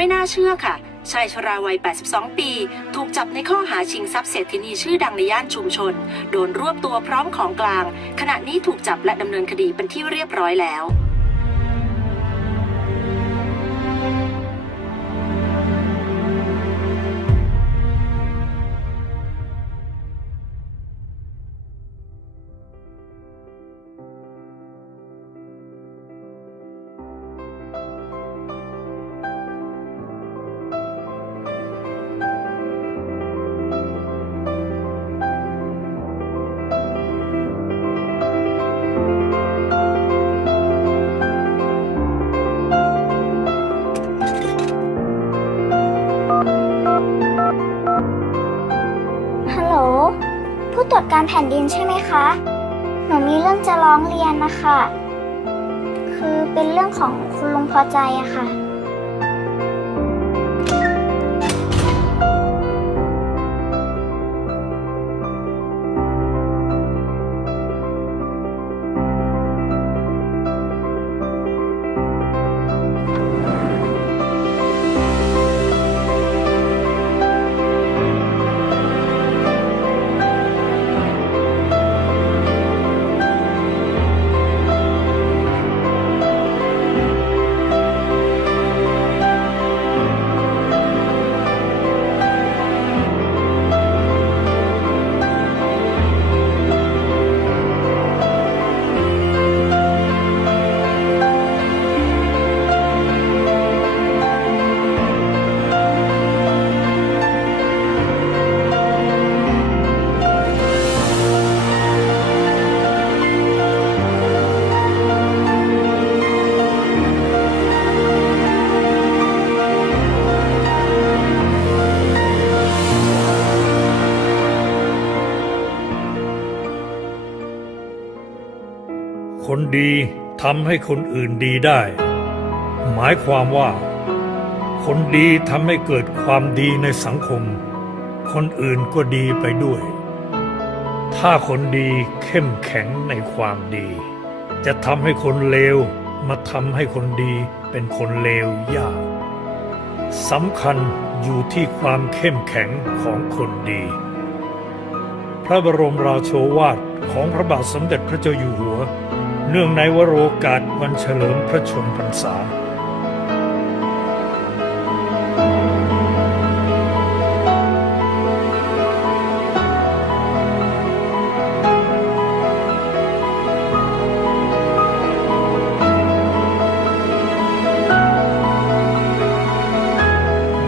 ไม่น่าเชื่อค่ะชายชราวัย 82 ปี ถูกจับในข้อหาชิงทรัพย์เศรษฐินีชื่อดังในย่านชุมชน โดนรวบตัวพร้อมของกลาง ขณะนี้ถูกจับและดำเนินคดีเป็นที่เรียบร้อยแล้วฮัลโหล ผู้ตรวจการแผ่นดินใช่ไหมคะ หนูมีเรื่องจะร้องเรียนนะคะ คือเป็นเรื่องของคุณลุงพอใจอะค่ะ คนดีทำให้คนอื่นดีได้หมายความว่าคนดีทำให้เกิดความดีในสังคมคนอื่นก็ดีไปด้วยถ้าคนดีเข้มแข็งในความดีจะทำให้คนเลวมาทำให้คนดีเป็นคนเลวยากสำคัญอยู่ที่ความเข้มแข็งของคนดีพระบรมราโชวาทของพระบาทสมเด็จพระเจ้าอยู่หัวเนื่องในวโรกาสวันเฉลิมพระชนมพรรษา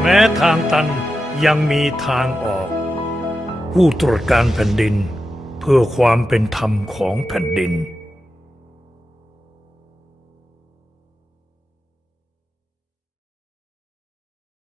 แม้ทางตันยังมีทางออกผู้ตรวจการแผ่นดินเพื่อความเป็นธรรมของแผ่นดิน